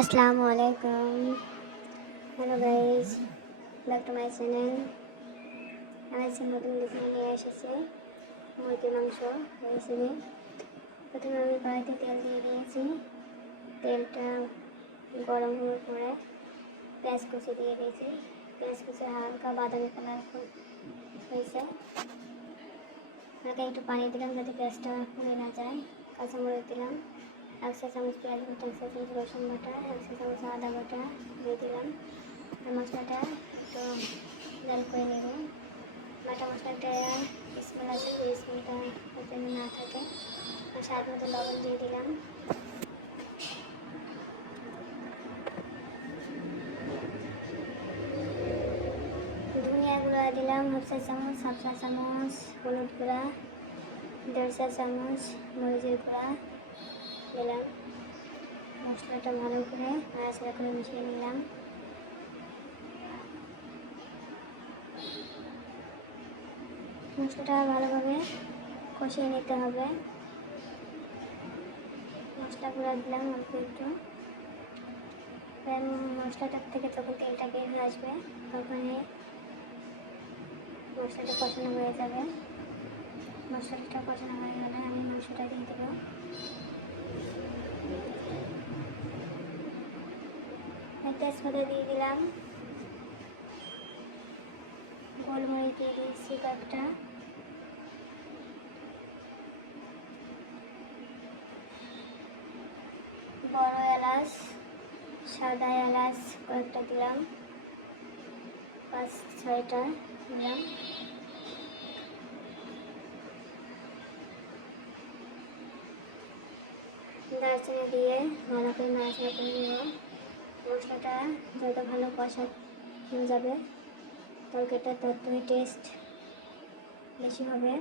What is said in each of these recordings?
আসসালামু আলাইকুম। Hello guys, back to my channel. আমি আজকে নতুন রেসিপি নিয়ে এসেছি মুরগির মাংস রেসিপি। প্রথমে আমি কড়াইতে তেল দিয়ে দিয়েছি। তেলটা গরম হওয়ার পরে পেঁয়াজ কুচি দিয়ে দিয়েছি। পেঁয়াজ কুচি হালকা বাদামি কালার হয়েছে। হালকা একটু পানি দিলাম যাতে পেঁয়াজটা পুড়ে না যায়। কাঁচামরিচ দিলাম, 1 চা চামচ পেঁয়াজ বাটা, 1 চা চামচ রসুন বাটা, 1 চা চামচ আদা বাটা দিয়ে দিলাম। আর মশলাটা একটু লাল করে নেব। বাটা মশলাটা স্মেল আছে, ওই স্মেলটা যেন না থাকে। আর স্বাদ মতো লবণ দিয়ে দিলাম। ধনিয়া গুঁড়া দিলাম 1/2 চা চামচ, 1/2 চা চামচ হলুদ গুঁড়া, 1.5 চা চামচ মরিচের গুঁড়া দিলাম। মশলাটা ভালো করে নাড়াচাড়া করে মিশিয়ে নিলাম। মশলাটা ভালোভাবে কষিয়ে নিতে হবে। মশলা গুঁড়া দিলাম অল্প একটু। মশলাটার থেকে যখন তেলটা বের হয়ে আসবে তখনই মশলাটা কষানো হয়ে যাবে। মশলাটা কষানো হয়ে গেলে আমি মাংসটা দিয়ে দেবো। তেজপাতা দিয়ে দিলাম, গোলমরিচ দিয়ে দিয়েছি কয়েকটা, বড় এলাচ, সাদা এলাচ কয়েকটা দিলাম, 5-6টা দিলাম। দারচিনি দিয়ে ভালো করে নাড়াচাড়া করে নেব। মশলাটা যত ভালো কষানো যাবে তরকারিটা ততই টেস্ট বেশি হবে।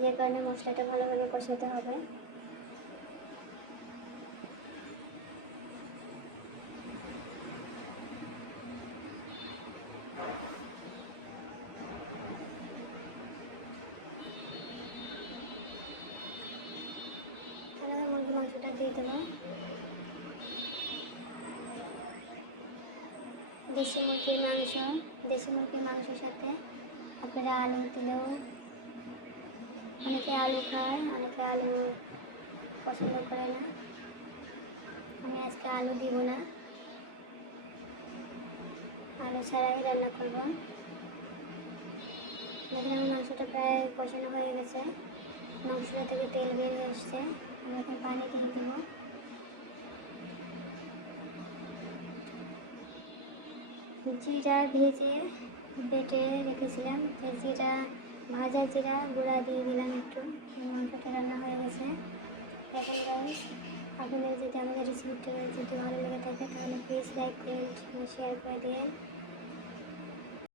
যে কারণে মশলাটা ভালোভাবে কষাতে হবে। মুরগির মাংসটা দিয়ে দেবো। দেশি মুরগির মাংসের সাথে আপনারা আলু দিলেও, অনেকে আলু খায়, অনেকে আলু পছন্দ করে না। আমি আজকে আলু দিব না, আলু ছাড়াই রান্না করব। দেখেন আমার মাংসটা প্রায় কষানো হয়ে গেছে, মাংসটা থেকে তেল বেরিয়ে এসছে। আমি এখন পানি দিয়ে দেব। জিরা ভেজে বেটে রেখেছিলাম, জিরা ভাজা জিরা গুঁড়া দিয়ে দিলাম একটু। মাংসটা রান্না হয়ে গেছে। এখন গাইস, আপনাদের যদি আমাদের রেসিপিটা যদি ভালো লেগে থাকে তাহলে প্লিজ লাইক, কমেন্ট, শেয়ার করে দিন।